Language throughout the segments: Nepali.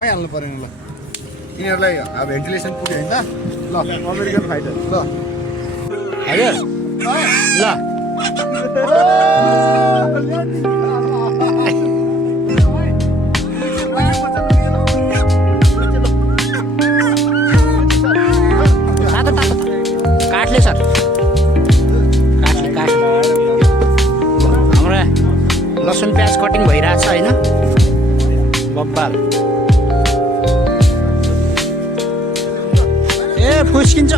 हाल्नु पर्यो नि ल यिनीहरूलाई अब भेन्टिलेसन पुग्यो नि त ल अमेरिकन फाइटर ल हजुर ल काटले सर काट हाम्रो लसुन प्याज कटिङ भइरहेछ होइन बब्बाल ए फुस्किन्छ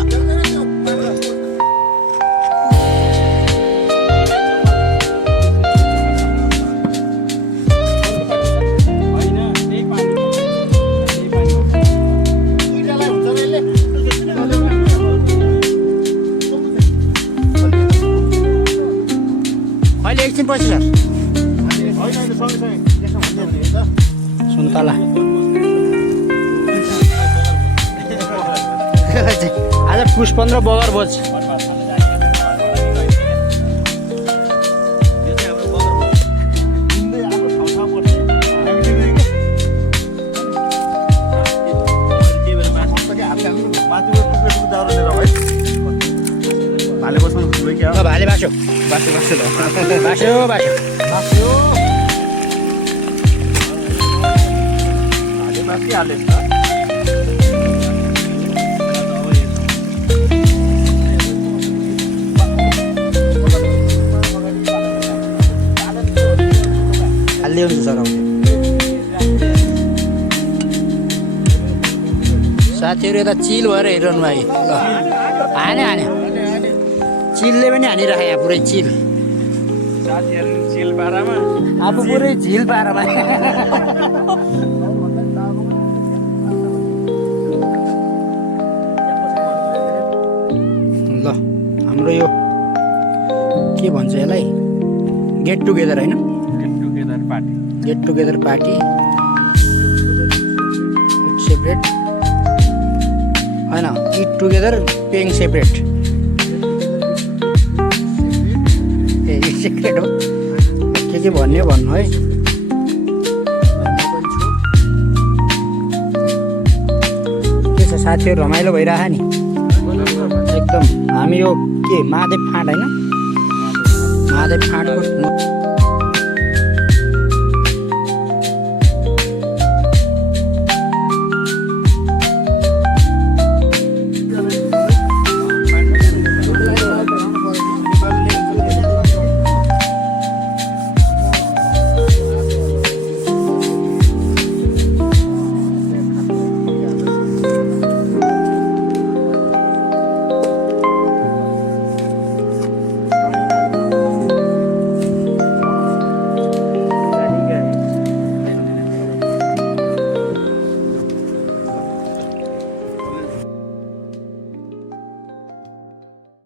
अहिले एकछिन पछि सर सुन्तला आज पुस 15 बगर बोझ भाले बास्यो बास्यो हाल्दै हुन्छ सर साथीहरू यता चिल भएर हेरिरहनु भयो ल हान्यो चिलले पनि हानिराखे यहाँ पुरै चिल साथीहरू चिल पारामा आफू पुरै झिल पारामा ल हाम्रो यो के भन्छ यसलाई गेट टुगेदर होइन गेट टुगेदर पार्टी सेपरेट होइन it together paying separate A it separate हो के भन्यो भन्नु है के छ साथीहरू रमाइलो भइरह नि एकदम हामी यो के महादेव फाँट होइन महादेव फाँटको